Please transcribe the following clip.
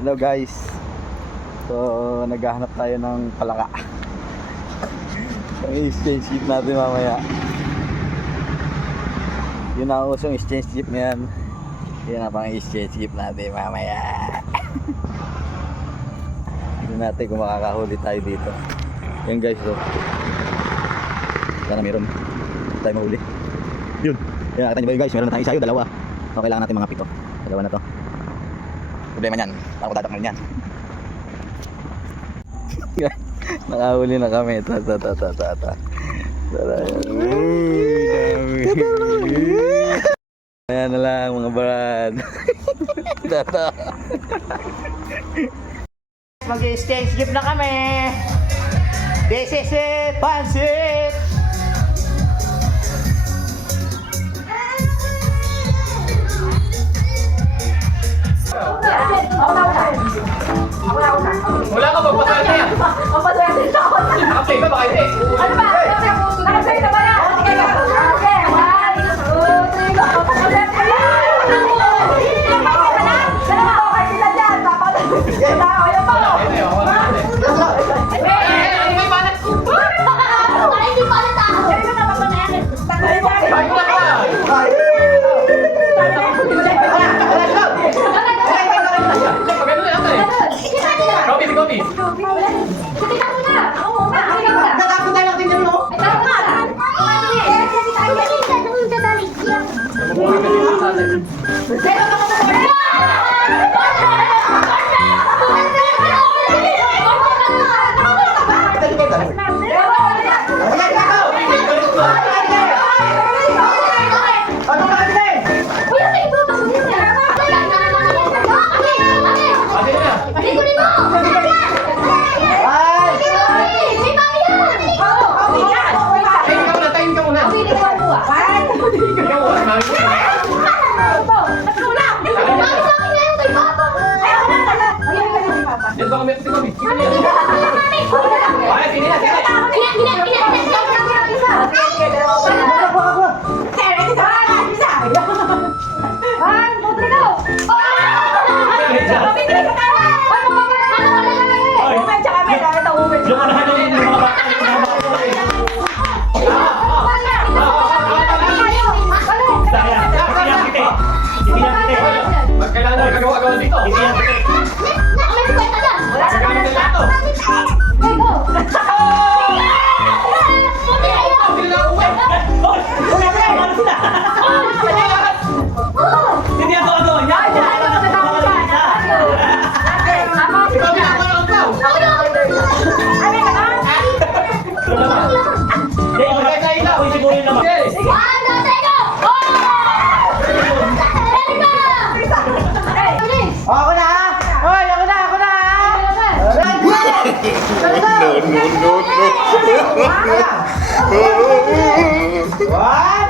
Hello guys. So naghahanap tayo ng palaka. Ang exchange jeep natin mamaya. Yun ang usong exchange jeep ngayon. Yun ang pang exchange jeep natin mamaya. Hindi natin kung makakahuli tayo dito. Yan guys, so sana meron tayo mahuli. Yun. Yan, nakita nyo ba yun guys? Meron na tayong isa yun, dalawa. So kailangan natin mga 7. Dalawa na to. Problema niyan, parang dadak na rin yan. Nakahuli na kami. Tara. Ayan na lang mga brad. Mag-exchange gift na kami. This is it, Pansit. Wala ka magpasaya yan. Magpaswerte na ako. Nakapay ka baka hindi. Ano ba? Nakapay na ba yan? Okay, okay. 1, 2, 3, go. Magpaswerte na yan. Dalawa ako kayo sila dyan. Tapos, wala ako yan po. May palat. Hindi palat ako. Hindi na naman na yan. Ay, wala ka. Pagano na yata eh. Kopi. Sabi na mo na. Oo, natapos tayo natin yan, no? Kailangan na kagawa-gawa dito. Wala sa gamit ng lato. Hindi ako ano. Ako na! Hoy, ako na! No. 1,